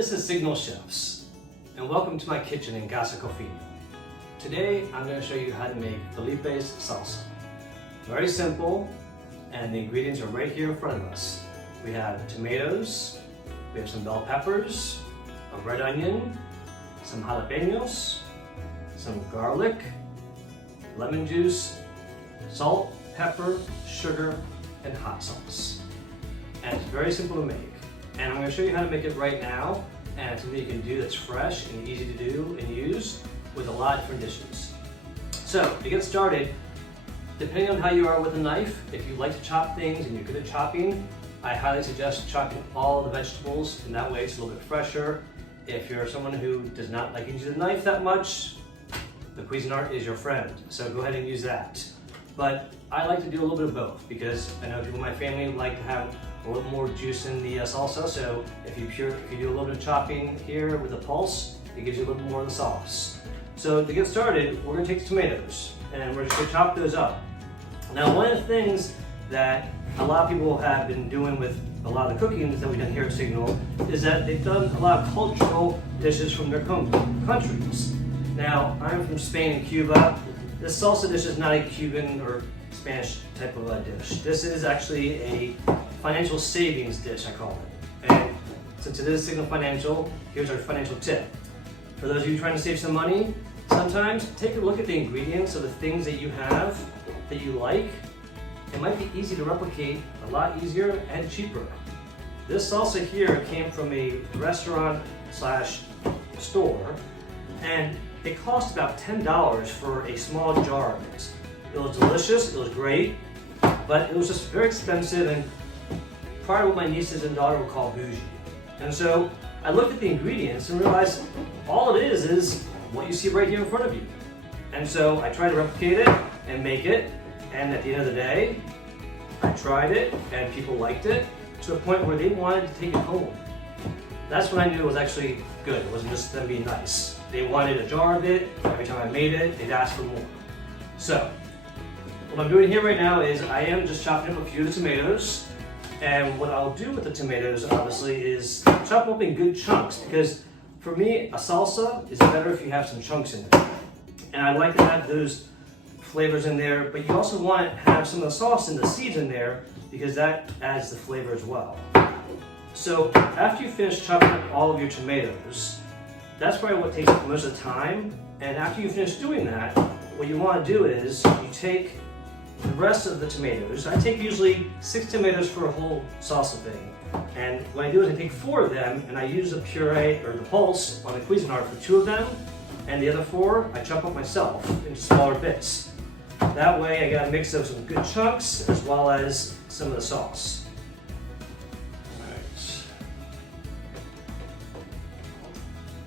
This is Signal Chefs, and welcome to my kitchen in Casa Cofino. Today, I'm going to show you how to make Felipe's salsa. Very simple, and the ingredients are right here in front of us. We have tomatoes, we have some bell peppers, a red onion, some jalapeños, some garlic, lemon juice, salt, pepper, sugar, and hot sauce. And it's very simple to make. And I'm going to show you how to make it right now, and it's something you can do that's fresh and easy to do and use with a lot of different dishes. So to get started, depending on how you are with a knife, if you like to chop things and you're good at chopping, I highly suggest chopping all the vegetables, and that way it's a little bit fresher. If you're someone who does not like to use a knife that much, the Cuisinart is your friend, so go ahead and use that. But I like to do a little bit of both because I know people in my family like to have a little more juice in the salsa, so if you do a little bit of chopping here with a pulse, it gives you a little more of the sauce. So to get started, we're going to take the tomatoes and we're just going to chop those up. Now, one of the things that a lot of people have been doing with a lot of the cooking that we've done here at Signal is that they've done a lot of cultural dishes from their countries. Now, I'm from Spain and Cuba. This salsa dish is not a Cuban or Spanish type of a dish. This is actually a financial savings dish, I call it. And since it is Signal Financial, here's our financial tip. For those of you trying to save some money, sometimes take a look at the ingredients of the things that you have that you like. It might be easy to replicate, a lot easier and cheaper. This salsa here came from a restaurant / store, and it cost about $10 for a small jar of it. It was delicious, it was great, but it was just very expensive and part of what my nieces and daughter would call bougie. And so I looked at the ingredients and realized all it is what you see right here in front of you. And so I tried to replicate it and make it, and at the end of the day, I tried it and people liked it to a point where they wanted to take it home. That's when I knew it was actually good. It wasn't just them being nice. They wanted a jar of it. Every time I made it, they'd ask for more. So what I'm doing here right now is I am just chopping up a few of the tomatoes. And what I'll do with the tomatoes, obviously, is chop them up in good chunks, because for me, a salsa is better if you have some chunks in it. And I like to have those flavors in there, but you also want to have some of the sauce and the seeds in there because that adds the flavor as well. So after you finish chopping up all of your tomatoes, that's probably what takes up most of the time. And after you finish doing that, what you want to do is you take the rest of the tomatoes. I take usually 6 tomatoes for a whole salsa thing. And what I do is I take 4 of them and I use the puree or the pulse on the Cuisinart for 2 of them. And the other 4 I chop up myself into smaller bits. That way I got a mix of some good chunks as well as some of the sauce. Alright.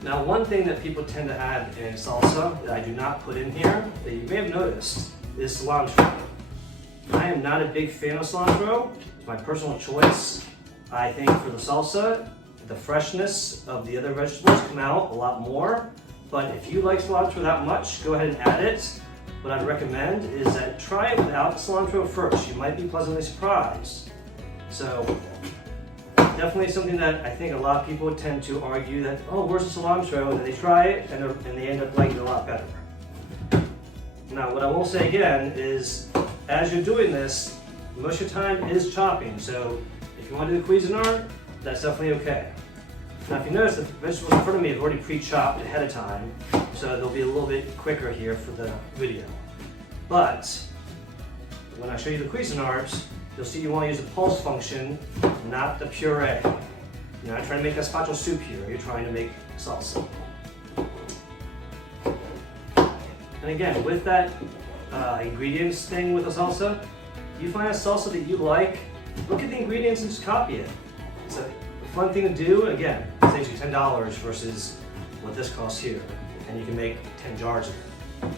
Now, one thing that people tend to have in salsa that I do not put in here, that you may have noticed, is cilantro. I am not a big fan of cilantro. It's my personal choice. I think for the salsa, the freshness of the other vegetables come out a lot more. But if you like cilantro that much, go ahead and add it. What I'd recommend is that try it without cilantro first. You might be pleasantly surprised. So definitely something that I think a lot of people tend to argue that, oh, where's the cilantro? And then they try it and they end up liking it a lot better. Now, what I will say again is, as you're doing this, most of your time is chopping. So if you want to do the Cuisinart, that's definitely okay. Now, if you notice, the vegetables in front of me have already pre-chopped ahead of time, so they'll be a little bit quicker here for the video. But when I show you the Cuisinart, you'll see you want to use the pulse function, not the puree. You're not trying to make gazpacho soup here, you're trying to make salsa. And again, with that ingredients thing with the salsa, you find a salsa that you like, look at the ingredients and just copy it. It's a fun thing to do. Again, it saves you $10 versus what this costs here, and you can make 10 jars of it.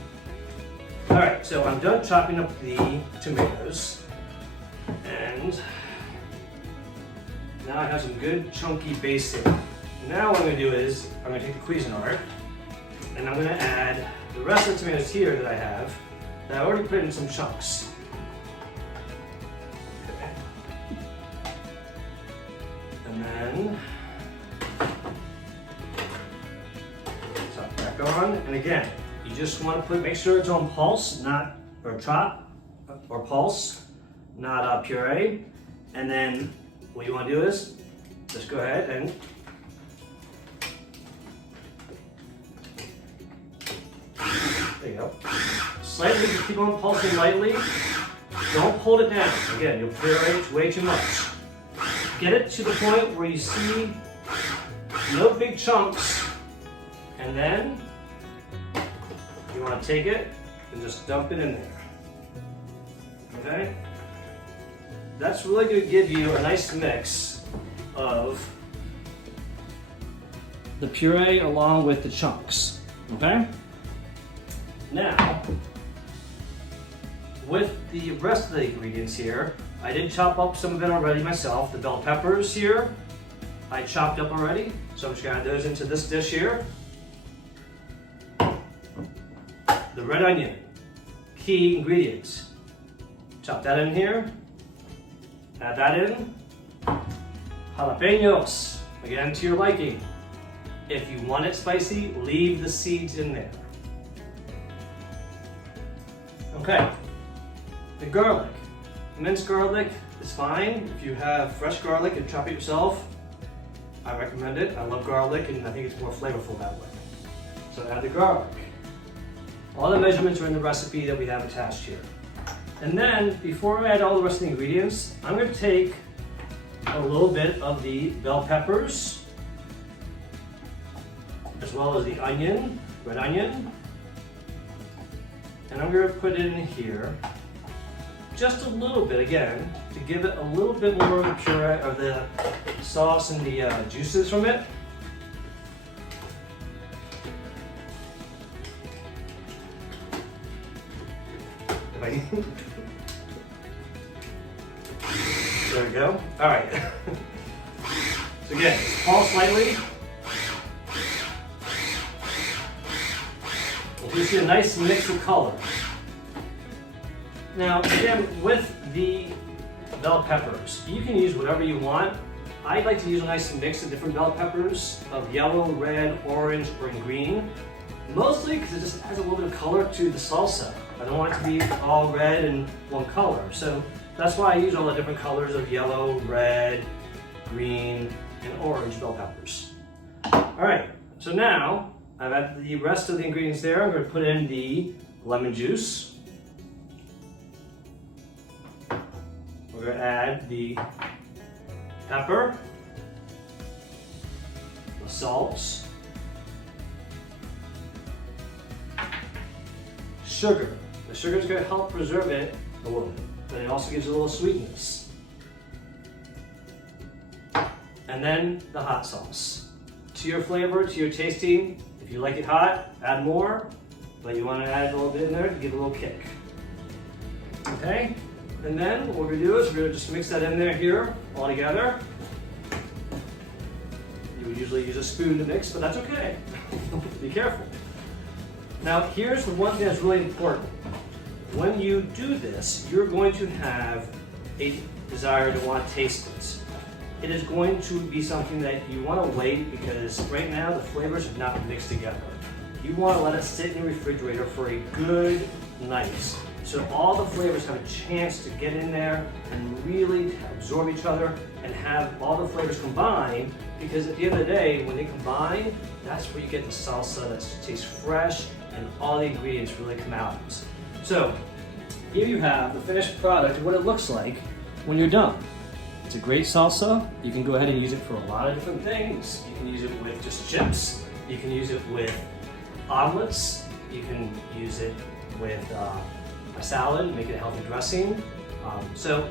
All right, so I'm done chopping up the tomatoes, and now I have some good chunky base here. Now what I'm going to do is I'm going to take the Cuisinart, and I'm going to add the rest of the tomatoes here that I have, that I already put in some chunks. And then back on. And again, you just want to make sure it's on pulse, or pulse, not puree. And then what you want to do is just go ahead and there you go. Slightly, just keep on pulsing lightly. Don't hold it down. Again, you'll puree way too much. Get it to the point where you see no big chunks, and then you want to take it and just dump it in there. Okay? That's really going to give you a nice mix of the puree along with the chunks. Okay? Now, with the rest of the ingredients here, I did chop up some of it already myself. The bell peppers here, I chopped up already. So I'm just gonna add those into this dish here. The red onion, key ingredients. Chop that in here. Add that in. Jalapeños, again to your liking. If you want it spicy, leave the seeds in there. Okay, the garlic. Minced garlic is fine. If you have fresh garlic and chop it yourself, I recommend it. I love garlic and I think it's more flavorful that way. So add the garlic. All the measurements are in the recipe that we have attached here. And then, before I add all the rest of the ingredients, I'm going to take a little bit of the bell peppers, as well as the onion, red onion, and I'm going to put it in here, just a little bit again, to give it a little bit more of the puree of the sauce and the juices from it. There we go. All right. So again, pulse slightly. You see a nice mix of color. Now, again, with the bell peppers, you can use whatever you want. I like to use a nice mix of different bell peppers of yellow, red, orange, or green. Mostly because it just adds a little bit of color to the salsa. I don't want it to be all red and one color. So that's why I use all the different colors of yellow, red, green, and orange bell peppers. All right, so now I've added the rest of the ingredients there. I'm going to put in the lemon juice. We're going to add the pepper, the salt, sugar. The sugar is going to help preserve it a little bit, but it also gives it a little sweetness. And then the hot sauce. To your flavor, to your tasting. If you like it hot, add more, but you want to add a little bit in there to give it a little kick. Okay? And then what we're going to do is we're going to just mix that in there here all together. You would usually use a spoon to mix, but that's okay. Be careful. Now here's the one thing that's really important. When you do this, you're going to have a desire to want to taste it. It is going to be something that you want to wait because right now the flavors have not mixed together. You want to let it sit in the refrigerator for a good night. So all the flavors have a chance to get in there and really absorb each other and have all the flavors combined, because at the end of the day, when they combine, that's where you get the salsa that tastes fresh and all the ingredients really come out. So here you have the finished product of what it looks like when you're done. It's a great salsa. You can go ahead and use it for a lot of different things. You can use it with just chips. You can use it with omelets. You can use it with a salad, make it a healthy dressing. So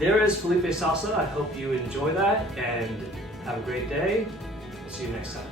there is Felipe salsa. I hope you enjoy that and have a great day. See you next time.